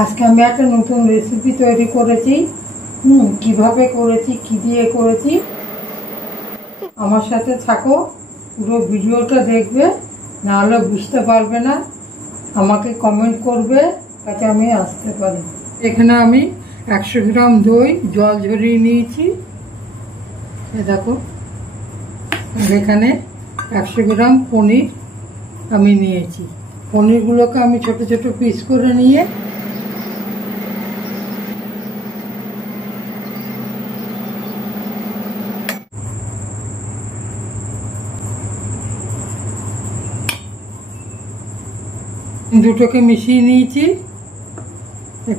আজকে আমি একটা নতুন রেসিপি তৈরি করেছি। কিভাবে করেছি, কি দিয়ে করেছি, আমার সাথে থাকো, পুরো ভিডিওটা দেখবে, নাহলে বুঝতে পারবে না। আমাকে কমেন্ট করবে যাতে আমি আসতে পারি। এখানে আমি 100 গ্রাম দই জল ঝরিয়ে নিয়েছি, দেখো। আর এখানে 100 গ্রাম পনির আমি নিয়েছি। পনিরগুলোকে আমি ছোট ছোট পিস করে নিয়ে দুটোকে মিশিয়ে নিয়েছি,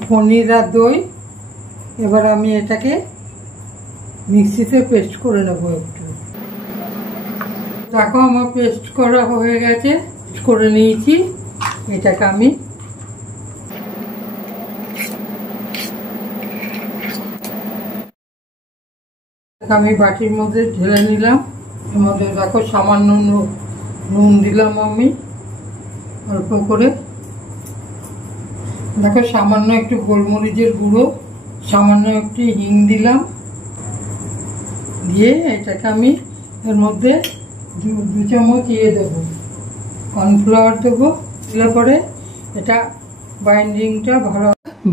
পনির আর দই। এবার আমি এটাকে মিক্সিতে পেস্ট করে নেব একটু। দেখো আমার পেস্ট করা হয়ে গেছে, করে নিয়েছি। এটাকে আমি বাটির মধ্যে ঢেলে নিলাম। এর মধ্যে দেখো সামান্য নুন দিলাম আমি অল্প করে। দেখো সামান্য একটু গোলমরিচের গুঁড়ো, সামান্য একটু হিং দিলাম। দিয়ে এটাকে আমি এর মধ্যে 2 চামচ দেবো, কর্নফ্লাওয়ার দেবো। দিলে পরে এটা বাইন্ডিংটা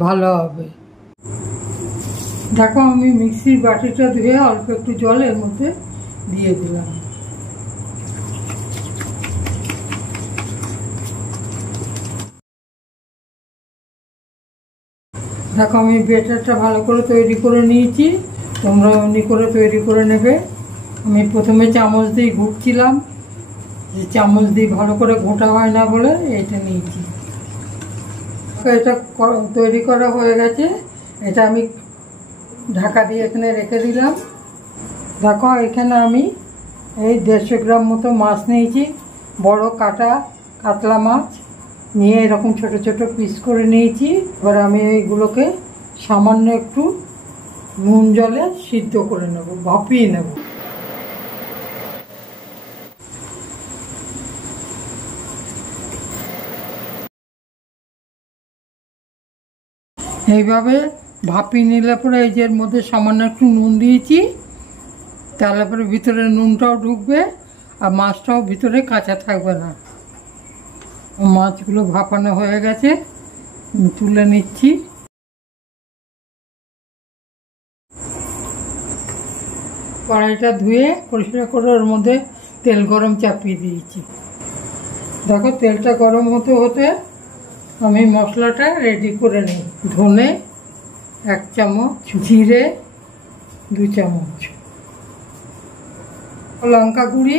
ভালো হবে। দেখো আমি মিক্সির বাটিটা ধুয়ে অল্প একটু জল এর মধ্যে দিয়ে দিলাম। দেখো আমি ব্যাটারটা ভালো করে তৈরি করে নিয়েছি, তোমরা এমনি করে তৈরি করে নেবে। আমি প্রথমে চামচ দিয়ে ঘুরছিলাম, যে চামচ দিয়ে ভালো করে ঘোটা হয় না বলে এটা নিয়েছি। এটা তৈরি করা হয়ে গেছে, এটা আমি ঢাকা দিয়ে এখানে রেখে দিলাম। দেখো এখানে আমি এই 150 গ্রাম মতো মাছ নিয়েছি, বড় কাতলা মাছ নিয়ে এরকম ছোট ছোট পিস করে নিয়েছি। এবার আমি এইগুলোকে সামান্য একটু নুন জলে সিদ্ধ করে নেব, ভাপিয়ে নেব। এইভাবে ভাপিয়ে নিলে পরে এই যে এর মধ্যে সামান্য একটু নুন দিয়েছি, তাহলে পরে ভিতরে নুনটাও ঢুকবে আর মাছটাও ভিতরে কাঁচা থাকবে না। মাছগুলো ভাপানো হয়ে গেছে, তুলে নিচ্ছি। কড়াইটা ধুয়ে পরিষ্কার করে ওর মধ্যে তেল গরম চাপিয়ে দিয়েছি। দেখো তেলটা গরম হতে হতে আমি মশলাটা রেডি করে নিই। ধনে 1 চামচ, জিরে 2 চামচ, লঙ্কা গুঁড়ি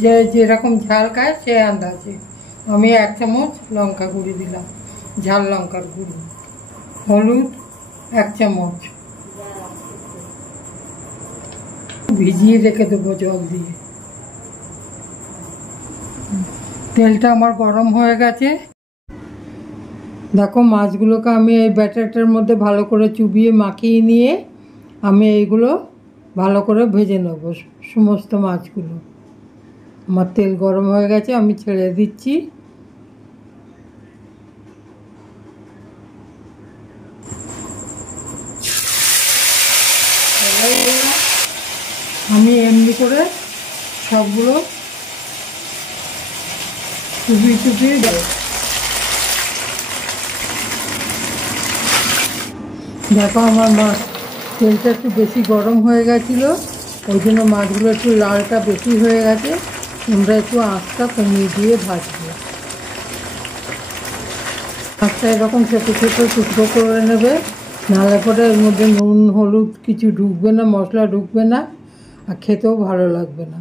যে যেরকম ঝাল খায় সে আন্দাজে আমি 1 চামচ লঙ্কা গুঁড়ি দিলাম, ঝাল লঙ্কার গুঁড়ি। হলুদ 1 চামচ, ভিজিয়ে রেখে দেবো জল দিয়ে। তেলটা আমার গরম হয়ে গেছে। দেখো মাছগুলোকে আমি এই ব্যাটারটার মধ্যে ভালো করে চুবিয়ে মাখিয়ে নিয়ে আমি এইগুলো ভালো করে ভেজে নেব, সমস্ত মাছগুলো। আমার তেল গরম হয়ে গেছে, আমি ছেড়ে দিচ্ছি। আমি এমনি করে সবগুলো চুবিয়ে দেব। দেখো আমার মাছ তেলটা একটু বেশি গরম হয়ে গেছিলো, ওই জন্য মাছগুলো একটু লালটা বেশি হয়ে গেছে। তোমরা একটু আঁচটা কমিয়ে দিয়ে ভাজবে। মাছটা এরকম ছোটো ছোটো টুকরো করে নেবে, নাহলে পরে এর মধ্যে নুন হলুদ কিছু ঢুকবে না, মশলা ঢুকবে না, আর খেতেও ভালো লাগবে না।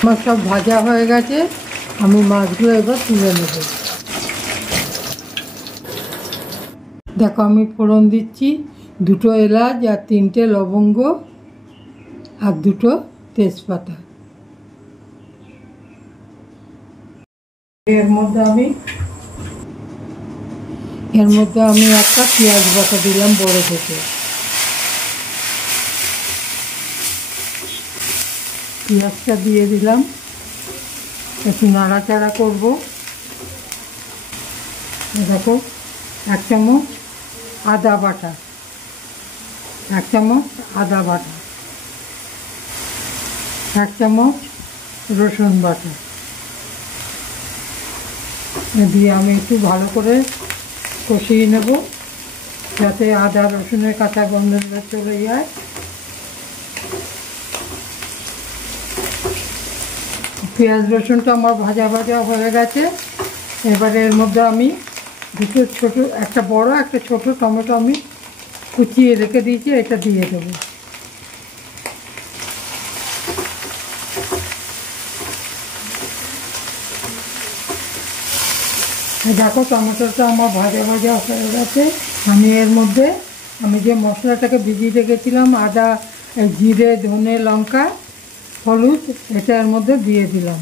আমার সব ভাজা হয়ে গেছে, আমি মাছগুলো এবার তুলে নেব। দেখো আমি ফোড়ন দিচ্ছি 2 এলাচ আর 3টে লবঙ্গ আর 2 তেজপাতা। এর মধ্যে আমি একটা পেঁয়াজ বাটা দিলাম বড় থেকে। পেঁয়াজটা দিয়ে দিলাম, একটু নাড়াচাড়া করব। দেখো 1 চামচ আদা বাটা, 1 চামচ আদা বাটা, 1 চামচ রসুন বাটা দিয়ে আমি একটু ভালো করে কষিয়ে নেব, যাতে আদা রসুনের কাঁচা গন্ধটা চলে যায়। পেঁয়াজ রসুনটা আমার ভাজা ভাজা হয়ে গেছে। এবারে এর মধ্যে আমি দুটো ছোটো, একটা বড় একটা ছোট টমেটো আমি কুচিয়ে রেখে দিয়েছি, এটা দিয়ে দেবো। দেখো টমেটোটা আমার ভাজা ভাজা হয়ে গেছে। আমি এর মধ্যে আমি যে মশলাটাকে ভিজিয়ে রেখেছিলাম, আদা, জিরে, ধনে, লঙ্কা, হলুদ, এটা এর মধ্যে দিয়ে দিলাম।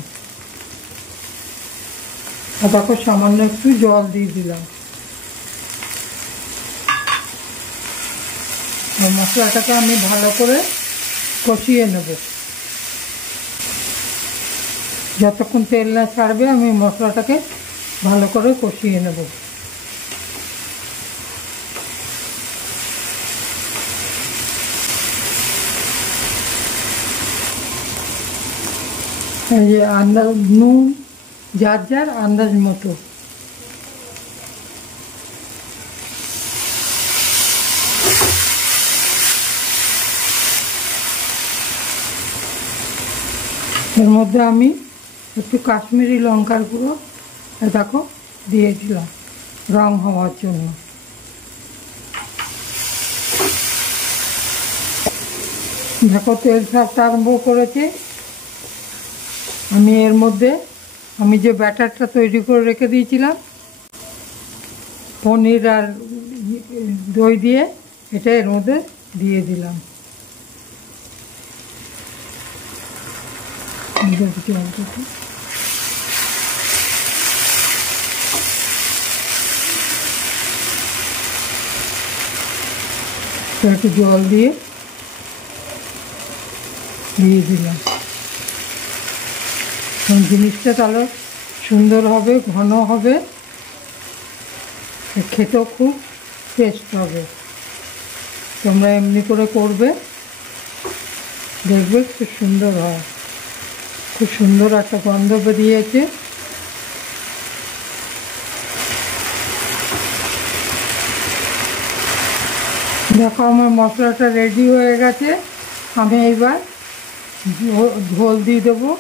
আর দেখো সামান্য একটু জল দিয়ে দিলাম। আর মশলাটাকে আমি ভালো করে কষিয়ে নেব। যতক্ষণ তেল না ছাড়বে আমি মশলাটাকে ভালো করে কষিয়ে নেব। এই যে আন্দাজ নুন যার যার আন্দাজ মতো। এর মধ্যে আমি একটু কাশ্মীরি লঙ্কার গুঁড়ো দেখো দিয়ে দিলাম রং হওয়ার জন্য। দেখো তেল ছাড়তে আরম্ভ করেছে। আমি এর মধ্যে আমি যে ব্যাটারটা তৈরি করে রেখে দিয়েছিলাম পনির আর দই দিয়ে, এটা এর মধ্যে দিয়ে দিলাম। একটু জল দিয়ে দিলাম। জিনিসটা তাহলে সুন্দর হবে, ঘন হবে, খেতেও খুব টেস্ট হবে। তোমরা এমনি করে করবে, দেখবে খুব সুন্দর হয়। খুব সুন্দর একটা গন্ধ বেরিয়েছে। দেখো আমার মশলাটা রেডি হয়ে গেছে। আমি এইবার ঝোল দিয়ে দেবো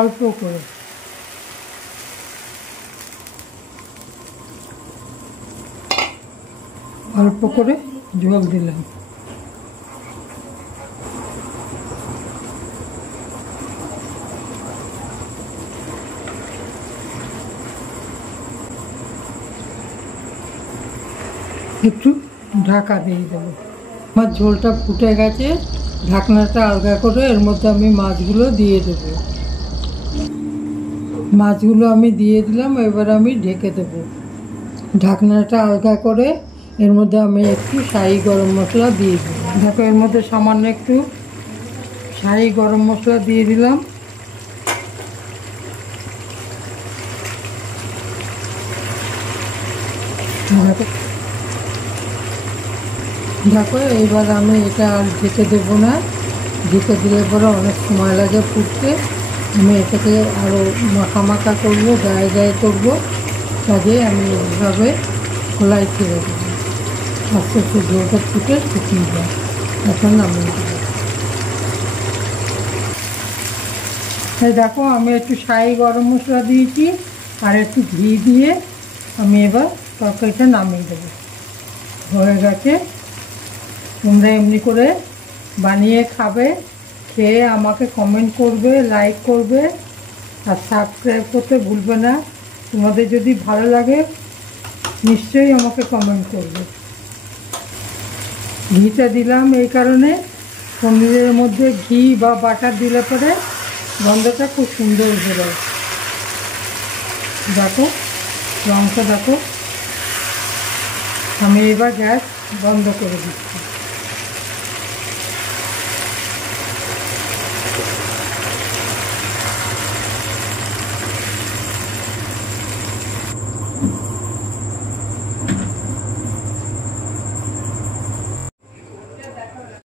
অল্প করে। অল্প করে ঝোল দিলাম। একটু ঢাকা দিয়ে দেবো। আমার ঝোলটা ফুটে গেছে, ঢাকনাটা আলগা করে এর মধ্যে আমি মাছগুলো দিয়ে দেবো। মাছগুলো আমি দিয়ে দিলাম, এবার আমি ঢেকে দেবো। ঢাকনাটা আলগা করে এর মধ্যে আমি একটু শাহি গরম মশলা দিয়ে দেবো। দেখো এর মধ্যে সামান্য একটু শাহি গরম মশলা দিয়ে দিলাম। দেখো এবার আমি এটা আর ঢেকে দেবো না, ঢেকে দিলে পরে অনেক সময় লাগে ফুটতে। আমি এটাকে আরও মাখা করবো, গায়ে গায়ে করবো, কাজে আমি এইভাবে খোলাই ছেড়ে দেবো। আস্তে আস্তে ঝোলটা ফুটে শুকিয়ে যায়, এখন আমি দেবো। এই দেখো আমি একটু শাহি গরম মশলা দিয়েছি আর একটু ঘি দিয়ে আমি এবার তরকারিটা নামিয়ে দেবো। হয়ে গেছে। তোমরা এমনি করে বানিয়ে খাবে, খেয়ে আমাকে কমেন্ট করবে, লাইক করবে আর সাবস্ক্রাইব করতে ভুলবে না। তোমাদের যদি ভালো লাগে নিশ্চয়ই আমাকে কমেন্ট করবে। ঘিটা দিলাম এই কারণে, পনিরের মধ্যে ঘি বা বাটার দিলে পরে গন্ধটা খুব সুন্দর বেরোয়। দেখো রঙটা দেখো। আমি এবার গ্যাস বন্ধ করে দিচ্ছি।